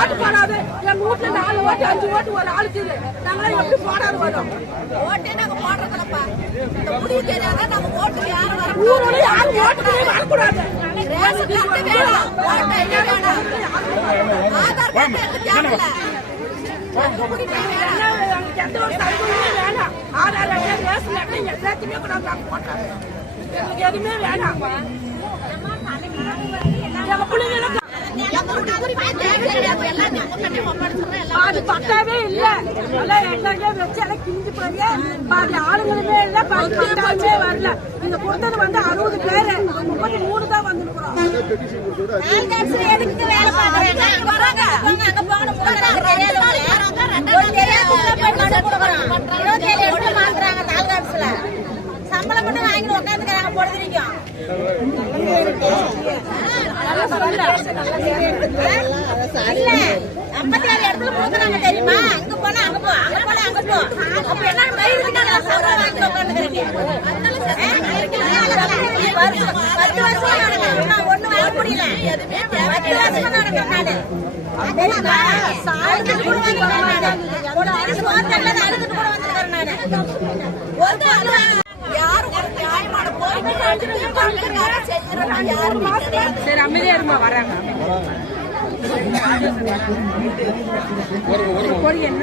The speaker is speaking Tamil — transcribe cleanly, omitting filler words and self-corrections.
ஓட்டு போடாது. எங்க வீட்டுல 4 ஓட்டு 5 ஓட்டு ஒரு ஆளுக்கு நாங்களே எப்படி போடாது வரும். ஓட்டே நாங்க போடுறதில்லப்பா. இந்த முடிவு தெரியாத நம்ம ஓட்டுக்கு யாரும் வர ஊரோட யாரும் ஓட்டுக்கே வரக்கூடாது. ரேஷன் கார்டு வேணும், ஓட்டு ஐடி வேணும், ஆதார் கார்டு எனக்கு தேவையில்ல. எந்த ஒரு சலுகையுமே வேணாம். ஆதார் அட்டை ரேஷன் அட்டை எல்லாத்தையுமே கூட போட்டாங்க. எங்களுக்கு எதுவுமே வேணாம். எங்க பிள்ளைங்களுக்கு அது பத்தாவே இல்ல. எல்லாம் எங்கெங்கே வச்சு எல்லாம் கிழிஞ்சு போய் பாதி ஆளுங்களுமே இல்ல, பாதி பத்தாவே வரல. நீங்க கொடுத்தது வந்து 60 பேரு, 33 தான் வந்துருக்குறோம். எதுக்கு வேலை பாக்குறாங்க? வராங்க அங்க போகணும் சம்பளம் மட்டும் வாங்கிட்டு உட்காந்துக்கிறாங்க பொழுதுக்கும். இல்ல 57 இடத்துல கொடுக்குறாங்க தெரியுமா? அங்க போனா அங்க போ, அங்க போனா அங்க போ. அப்ப என்ன மயிருக்கு நான் சம்பளம் வாங்கிட்டு உட்காந்துக்கிறேன். 10 வருஷம் நான் ஒண்ணு வாங்க முடியல. 10 வருஷமா நடக்கிறேன் நானு. தெரியுமா? சாயந்தரம் கூட வந்துக்கிறேன் நானு. ஒரு மனுஷன் வந்து அழுதுட்டு கூட வந்துக்கிறேன் நானு. ஒரு யாரும் ஒரு நியாயமான போயிட்டு சரி அமைதியா இருமா வராங்க. என்ன